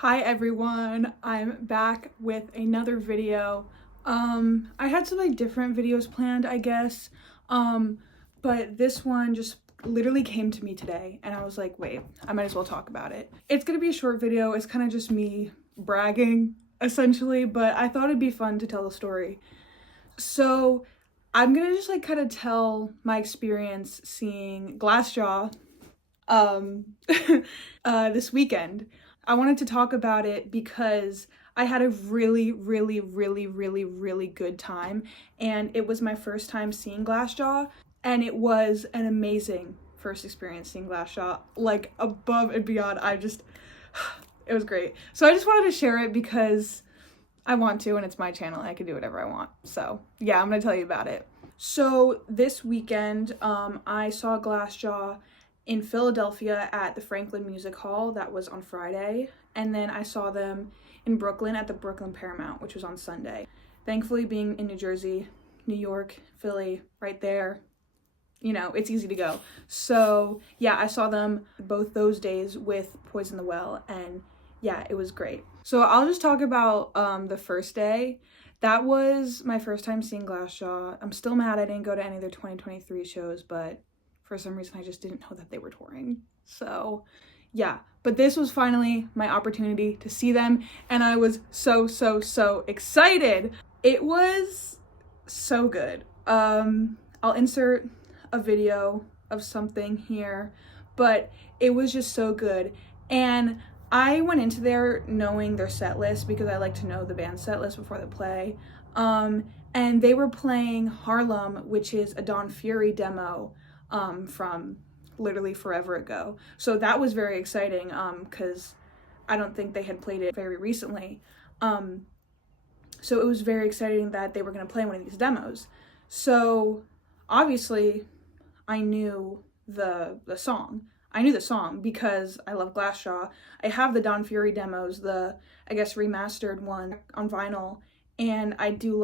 Hi everyone, I'm back with another video. I had some different videos planned, I guess, but this one just literally came to me today and I was like, wait, I might as well talk about it. It's gonna be a short video. It's kind of just me bragging essentially, but I thought it'd be fun to tell the story. So I'm gonna just kind of tell my experience seeing Glassjaw this weekend. I wanted to talk about it because I had a really good time, and it was my first time seeing Glassjaw, and it was an amazing first experience seeing Glassjaw, like above and beyond. It was great. So I just wanted to share it because I want to, and it's my channel and I can do whatever I want. So yeah, I'm gonna tell you about it. So this weekend, I saw Glassjaw in Philadelphia at the Franklin Music Hall. That was on Friday. And then I saw them in Brooklyn at the Brooklyn Paramount, which was on Sunday. Thankfully, being in New Jersey, New York, Philly, right there, you know, it's easy to go. So yeah, I saw them both those days with Poison the Well, and yeah, it was great. So I'll just talk about the first day. That was my first time seeing Glassjaw. I'm still mad I didn't go to any of their 2023 shows, but for some reason I just didn't know that they were touring. So yeah, but this was finally my opportunity to see them, and I was so excited. It was so good. I'll insert a video of something here, but it was just so good. And I went into there knowing their set list because I like to know the band set list before they play. And they were playing Harlem, which is a Dawn Fury demo from literally forever ago. So that was very exciting because I don't think they had played it very recently. So it was very exciting that they were going to play one of these demos. So obviously I knew the song. I knew the song because I love Glassjaw. I have the Dawn Fury demos, the, I guess, remastered one on vinyl, and I do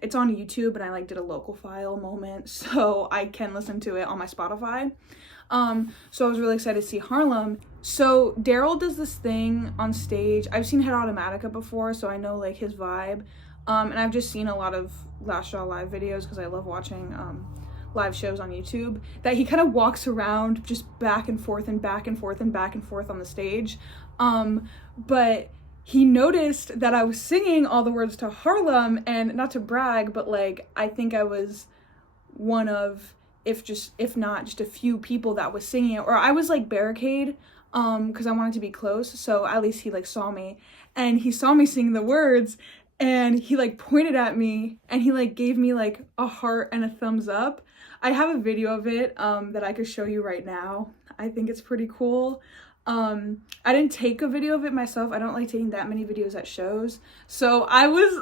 it's on YouTube, and I did a local file moment, so I can listen to it on my Spotify. So I was really excited to see Harlem. So Daryl does this thing on stage. I've seen Head Automatica before, so I know his vibe. And I've just seen a lot of Glassjaw live videos because I love watching live shows on YouTube, that he kind of walks around just back and forth and back and forth and back and forth on the stage. But he noticed that I was singing all the words to Harlem, and not to brag, but I think I was one of, if not just a few people that was singing it, or I was barricade, because I wanted to be close, so at least he saw me, and he saw me sing the words, and he pointed at me, and he gave me a heart and a thumbs up. I have a video of it that I could show you right now. I think it's pretty cool. I didn't take a video of it myself. I don't like taking that many videos at shows. So I was,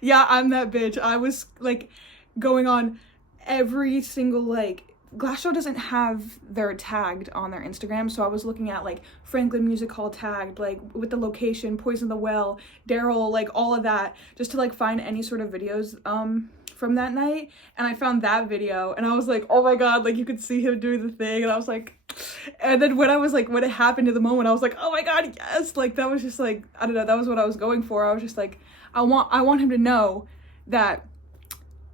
yeah, I'm that bitch. I was going on every single, Glassjaw doesn't have their tagged on their Instagram, so I was looking at Franklin Music Hall tagged, with the location, Poison the Well, Daryl, all of that, just to find any sort of videos from that night. And I found that video, and I was like, oh my god, you could see him doing the thing, and I was like, and then when I was when it happened to the moment, I was like, oh my god, yes, that was just I don't know, that was what I was going for. I was just I want him to know that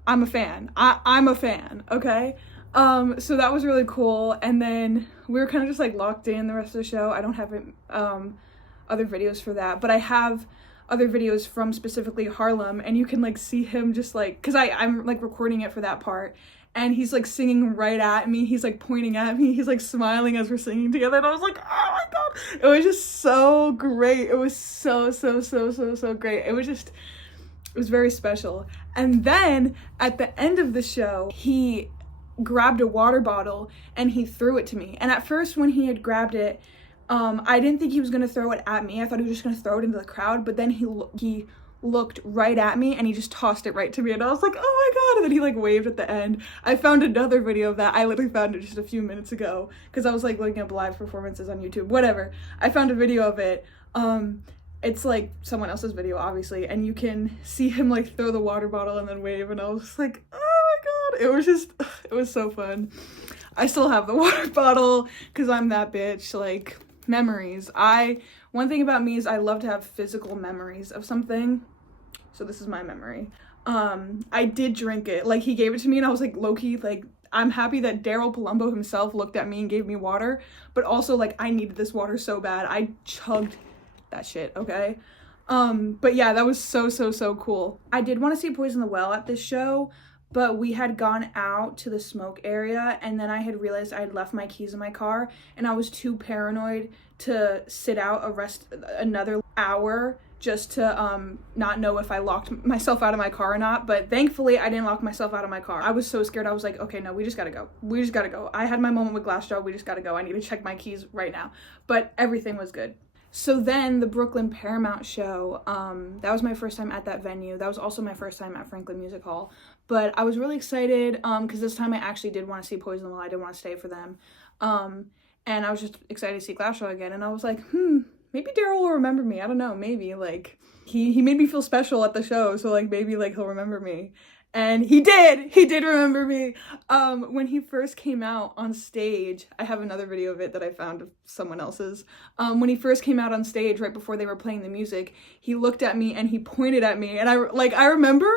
I'm a fan. I'm a fan, okay? So that was really cool, and then we were kind of just locked in the rest of the show. I don't have other videos for that, but I have other videos from specifically Harlem, and you can see him just because I'm recording it for that part, and he's singing right at me. He's pointing at me. He's smiling as we're singing together, and I was like, oh my god, it was just so great. It was so great. It was very special. And then at the end of the show, he grabbed a water bottle and he threw it to me. And at first, when he had grabbed it, I didn't think he was gonna throw it at me. I thought he was just gonna throw it into the crowd, but then he looked right at me and he just tossed it right to me, and I was like, oh my god. And then he waved at the end. I found another video of that. I literally found it just a few minutes ago because I was looking up live performances on YouTube, whatever. I found a video of it. It's someone else's video, obviously, and you can see him throw the water bottle and then wave, and I was just like, oh my god. It was so fun. I still have the water bottle because I'm that bitch. Memories. One thing about me is I love to have physical memories of something. So this is my memory. I did drink it. Like, he gave it to me and I was like, low-key, like, I'm happy that Daryl Palumbo himself looked at me and gave me water, but also, like, I needed this water so bad. I chugged that shit, okay? But yeah, that was so cool. I did want to see Poison the Well at this show, but we had gone out to the smoke area, and then I had realized I had left my keys in my car, and I was too paranoid to sit out another hour just to not know if I locked myself out of my car or not. But thankfully I didn't lock myself out of my car. I was so scared. I was like, okay, no, we just gotta go. I had my moment with Glassjaw. We just gotta go. I need to check my keys right now. But everything was good. So then the Brooklyn Paramount show, that was my first time at that venue. That was also my first time at Franklin Music Hall. But I was really excited because this time I actually did want to see Poison the Well. I didn't want to stay for them. And I was just excited to see Glassjaw again. And I was like, maybe Daryl will remember me. I don't know, maybe. Like, he made me feel special at the show, so, like, maybe, like, he'll remember me. And he did remember me. When he first came out on stage, I have another video of it that I found of someone else's. When he first came out on stage right before they were playing the music, he looked at me and he pointed at me. And I remember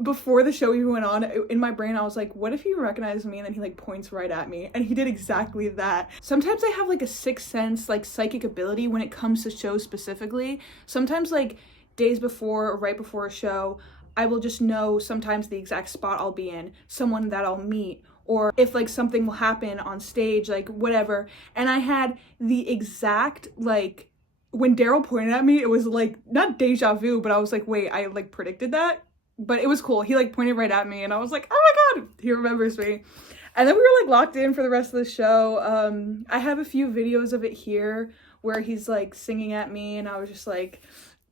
before the show even went on, in my brain I was like, what if he recognized me? And then he, like, points right at me. And he did exactly that. Sometimes I have, like, a sixth sense, like, psychic ability when it comes to shows specifically. Sometimes, like, days before or right before a show, I will just know sometimes the exact spot I'll be in, someone that I'll meet, or if, like, something will happen on stage, like, whatever. And I had the exact, like, when Daryl pointed at me, it was, like, not deja vu, but I was like, wait, I, like, predicted that? But it was cool. He, like, pointed right at me, and I was like, oh my god, he remembers me. And then we were, like, locked in for the rest of the show. I have a few videos of it here where he's, like, singing at me, and I was just like,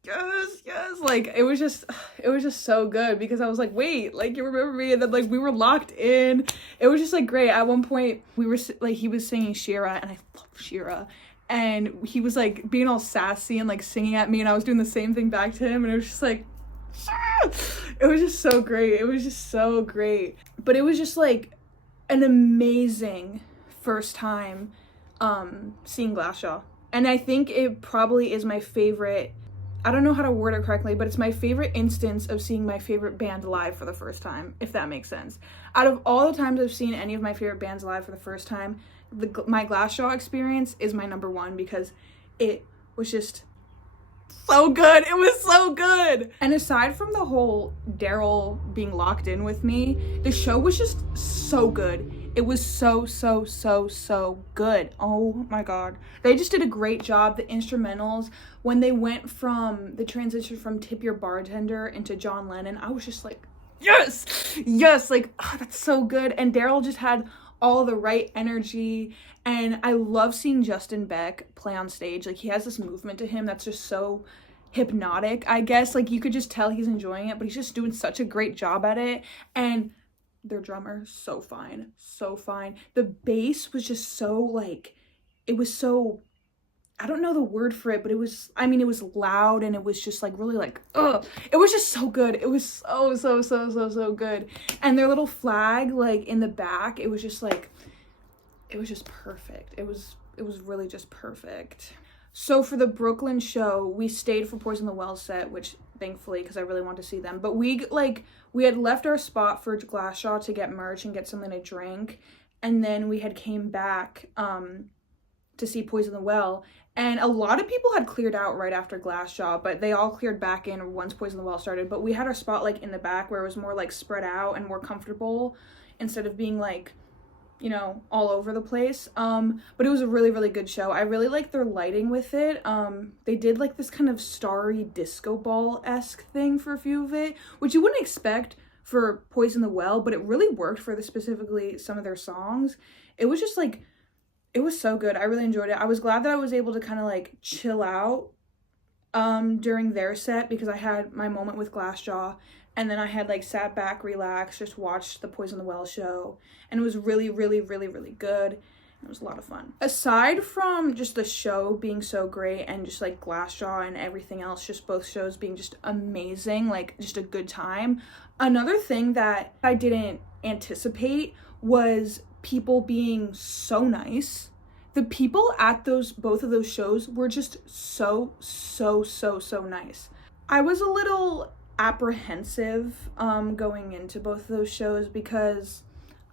yes, like, it was just so good because I was like, wait, like, you remember me? And then, like, we were locked in. It was just, like, great. At one point we were, like, he was singing Shira, and I love Shira, and he was, like, being all sassy and, like, singing at me, and I was doing the same thing back to him, and it was just like, it was just so great. But it was just, like, an amazing first time seeing Glassjaw, and I think it probably is my favorite. I don't know how to word it correctly, but it's my favorite instance of seeing my favorite band live for the first time, if that makes sense. Out of all the times I've seen any of my favorite bands live for the first time, my Glassjaw experience is my number one because it was just so good. It was so good. And aside from the whole Daryl being locked in with me, the show was just so good. It was so good. Oh my god. They just did a great job. The instrumentals, when they went from the transition from Tip Your Bartender into John Lennon, I was just like, yes, like, oh, that's so good. And Daryl just had all the right energy, and I love seeing Justin Beck play on stage. Like, he has this movement to him that's just so hypnotic, I guess. Like, you could just tell he's enjoying it, but he's just doing such a great job at it. And their drummer, so fine. The bass was just so, like, it was so, I don't know the word for it, but it was, I mean, it was loud, and it was just, like, really, like, it was just so good. It was so good. And their little flag, like, in the back, it was just, like, it was just perfect. It was really just perfect. So for the Brooklyn show, we stayed for Poison the Well set, which thankfully, because I really wanted to see them. But we had left our spot for Glassjaw to get merch and get something to drink. And then we had came back to see Poison the Well. And a lot of people had cleared out right after Glassjaw, but they all cleared back in once Poison the Well started. But we had our spot, like, in the back where it was more, like, spread out and more comfortable instead of being, like, you know, all over the place. But it was a really good show. I really liked their lighting with it. They did, like, this kind of starry disco ball-esque thing for a few of it, which you wouldn't expect for Poison the Well, but it really worked for specifically some of their songs. It was just, like, it was so good. I really enjoyed it. I was glad that I was able to kind of, like, chill out during their set because I had my moment with Glassjaw, and then I had, like, sat back, relaxed, just watched the Poison the Well show, and it was really good. It was a lot of fun. Aside from just the show being so great and just, like, Glassjaw and everything else, just both shows being just amazing, like, just a good time, another thing that I didn't anticipate was people being so nice. The people at both of those shows were just so nice. I was a little apprehensive going into both of those shows because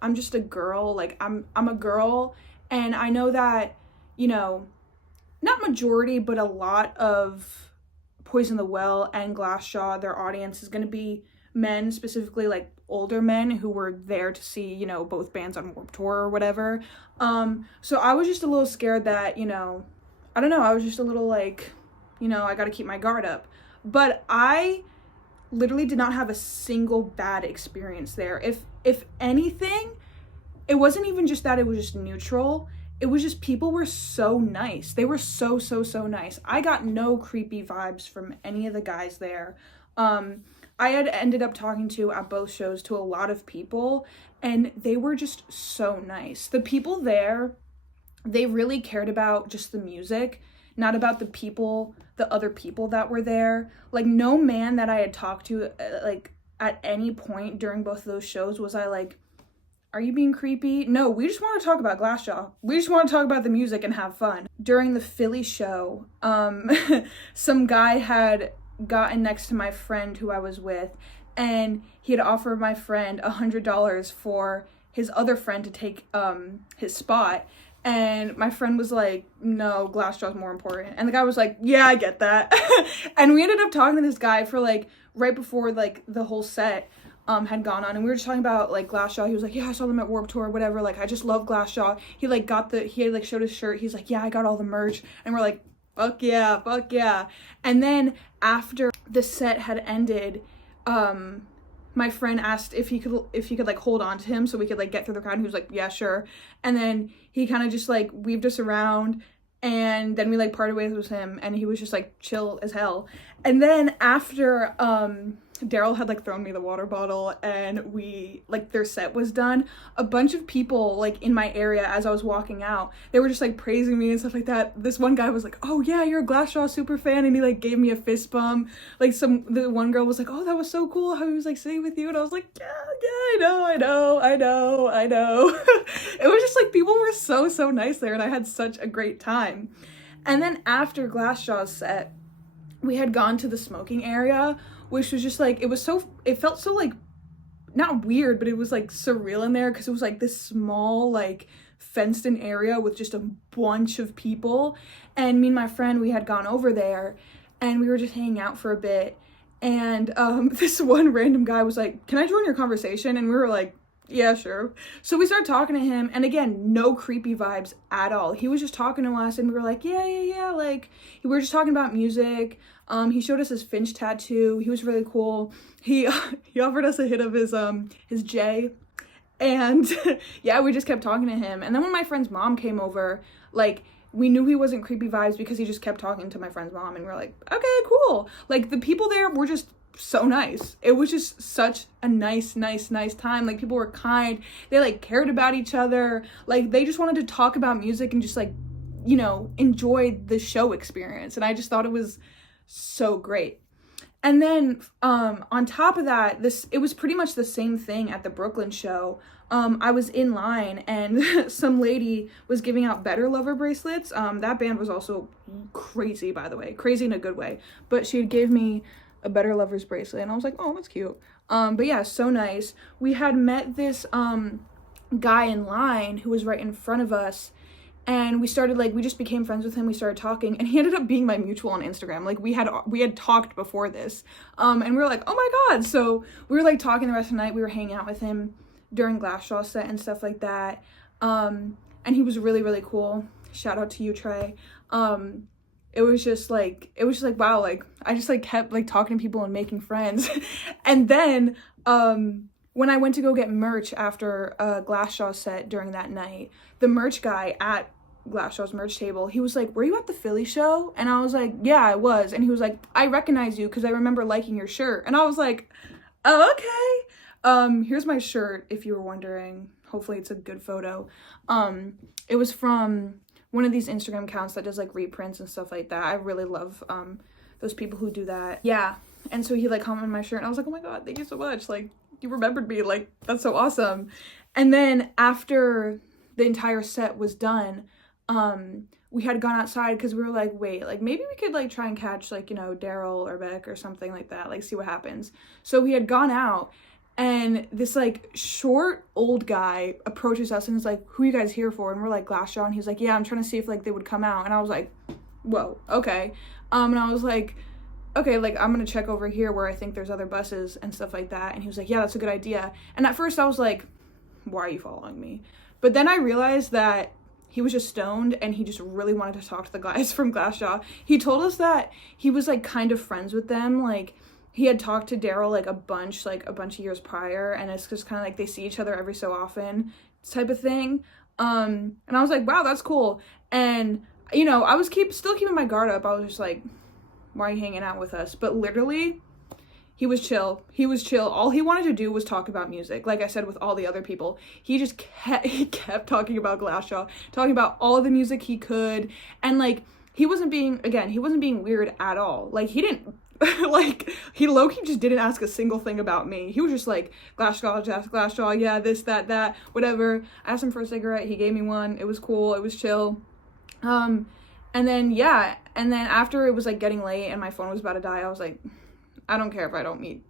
I'm just a girl. Like, I'm a girl, and I know that, you know, not majority, but a lot of Poison the Well and Glassjaw, their audience is going to be men, specifically like older men who were there to see, you know, both bands on Warped Tour or whatever. So I was just a little scared that, you know, I don't know, I was just a little like, you know, I got to keep my guard up. But I literally did not have a single bad experience there. If anything, it wasn't even just that it was just neutral. It was just people were so nice. They were so nice. I got no creepy vibes from any of the guys there. I had ended up talking to, at both shows, to a lot of people, and they were just so nice. The people there, they really cared about just the music, not about the people, the other people that were there. Like, no man that I had talked to, like, at any point during both of those shows was I like, are you being creepy? No, we just want to talk about Glassjaw. We just want to talk about the music and have fun. During the Philly show, some guy had gotten next to my friend who I was with, and he had offered my friend $100 for his other friend to take his spot. And my friend was like, no, Glassjaw's more important. And the guy was like, yeah, I get that. And we ended up talking to this guy for like right before like the whole set had gone on, and we were just talking about like Glassjaw. He was like, yeah, I saw them at Warped Tour or whatever, like I just love Glassjaw. He had like showed his shirt. He's like, yeah, I got all the merch. And we're like, fuck yeah. And then after the set had ended, my friend asked if he could like hold on to him so we could like get through the crowd, and he was like, yeah, sure. And then he kind of just like weaved us around, and then we like parted ways with him, and he was just like chill as hell. And then after Daryl had like thrown me the water bottle and we like their set was done, a bunch of people like in my area as I was walking out, they were just like praising me and stuff like that. This one guy was like, oh yeah, you're a Glassjaw super fan, and he like gave me a fist bump. Like the one girl was like, oh, that was so cool how he was like sitting with you, and I was like, yeah, I know. It was just like people were so nice there, and I had such a great time. And then after Glassjaw's set, we had gone to the smoking area, which was just like, it felt so like, not weird, but it was like surreal in there, because it was like this small like fenced in area with just a bunch of people. And me and my friend, we had gone over there and we were just hanging out for a bit, and this one random guy was like, can I join your conversation? And we were like, yeah, sure. So we started talking to him, and again, no creepy vibes at all. He was just talking to us, and we were like, yeah, like, we were just talking about music. He showed us his Finch tattoo. He was really cool. He offered us a hit of his J, and yeah, we just kept talking to him. And then when my friend's mom came over, like, we knew he wasn't creepy vibes because he just kept talking to my friend's mom, and we're like, okay, cool. Like, the people there were just so nice. It was just such a nice time. Like, people were kind. They like cared about each other. Like, they just wanted to talk about music and just like, you know, enjoy the show experience. And I just thought it was so great. And then on top of that, it was pretty much the same thing at the Brooklyn show. I was in line, and some lady was giving out Better Lover bracelets. That band was also crazy, by the way, crazy in a good way. But she gave me a Better Lovers bracelet, and I was like, oh, that's cute. But yeah, so nice. We had met this guy in line who was right in front of us, and we just became friends with him. We started talking, and he ended up being my mutual on Instagram. Like, we had talked before this, and we were like, oh my god. So we were like talking the rest of the night. We were hanging out with him during Glassjaw set and stuff like that, and he was really cool. Shout out to you, Trey. It was just like wow, like I just like kept like talking to people and making friends. And then when I went to go get merch after Glassjaw set during that night, the merch guy at Glassjaw's merch table, he was like, were you at the Philly show? And I was like, yeah, I was. And he was like, I recognize you because I remember liking your shirt. And I was like, oh, okay. Here's my shirt if you were wondering. Hopefully it's a good photo. It was from one of these Instagram accounts that does like reprints and stuff like that. I really love those people who do that. Yeah. And so he like commented on my shirt, and I was like, oh my god, thank you so much. Like, you remembered me. Like, that's so awesome. And then after the entire set was done, we had gone outside because we were like, wait, like maybe we could like try and catch like, you know, Daryl or Beck or something like that, like see what happens. So we had gone out, and this like short old guy approaches us and is like, who are you guys here for? And we're like, Glassjaw. And he's like, yeah, I'm trying to see if like they would come out. And I was like, whoa, okay. And I was like, okay, like I'm gonna check over here where I think there's other buses and stuff like that. And he was like, yeah, that's a good idea. And at first I was like, why are you following me? But then I realized that he was just stoned and he just really wanted to talk to the guys from Glassjaw. He told us that he was like kind of friends with them. Like he had talked to Daryl like a bunch of years prior, and it's just kind of like they see each other every so often type of thing. And I was like, wow, that's cool. And you know, I was still keeping my guard up. I was just like, why are you hanging out with us? But literally, he was chill. He was chill. All he wanted to do was talk about music. Like I said, with all the other people, he kept talking about Glassjaw, talking about all the music he could. And like, he wasn't being weird at all. Like he didn't, like he low-key just didn't ask a single thing about me. He was just like, Glassjaw, yeah, this, that, whatever. I asked him for a cigarette. He gave me one. It was cool. It was chill. And then, yeah, and then after it was like getting late and my phone was about to die, I was like, I don't care if I don't meet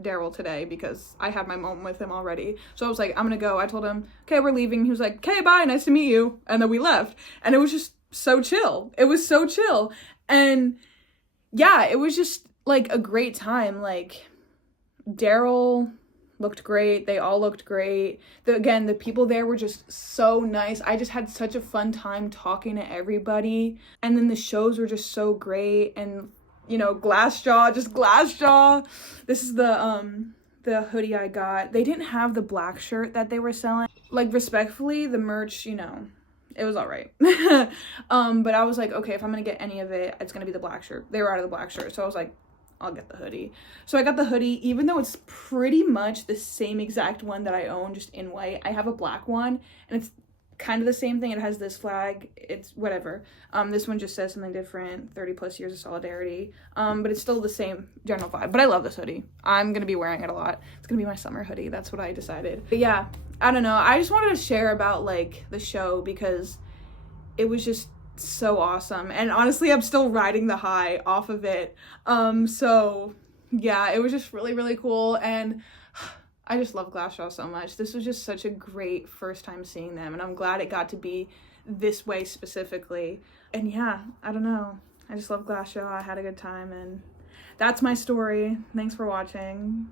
Daryl today because I had my moment with him already. So I was like, I'm gonna go. I told him, okay, we're leaving. He was like, okay, bye, nice to meet you. And then we left. And it was just so chill. It was so chill. And yeah, it was just like a great time. Like Daryl looked great. They all looked great. The people there were just so nice. I just had such a fun time talking to everybody. And then the shows were just so great. And, you know, Glassjaw. This is the hoodie I got. They didn't have the black shirt that they were selling. Like, respectfully, the merch, you know, it was all right. But I was like, okay, if I'm gonna get any of it, it's gonna be the black shirt. They were out of the black shirt. So I was like, I'll get the hoodie. So I got the hoodie, even though it's pretty much the same exact one that I own, just in white. I have a black one, and it's kind of the same thing. It has this flag. It's whatever. This one just says something different, 30 plus years of solidarity. But it's still the same general vibe. But I love this hoodie. I'm going to be wearing it a lot. It's going to be my summer hoodie. That's what I decided. But yeah, I don't know. I just wanted to share about, like, the show because it was just so awesome. And honestly, I'm still riding the high off of it. So yeah, it was just really, really cool. And I just love Glassjaw so much. This was just such a great first time seeing them. And I'm glad it got to be this way specifically. And yeah, I don't know. I just love Glassjaw. I had a good time, and that's my story. Thanks for watching.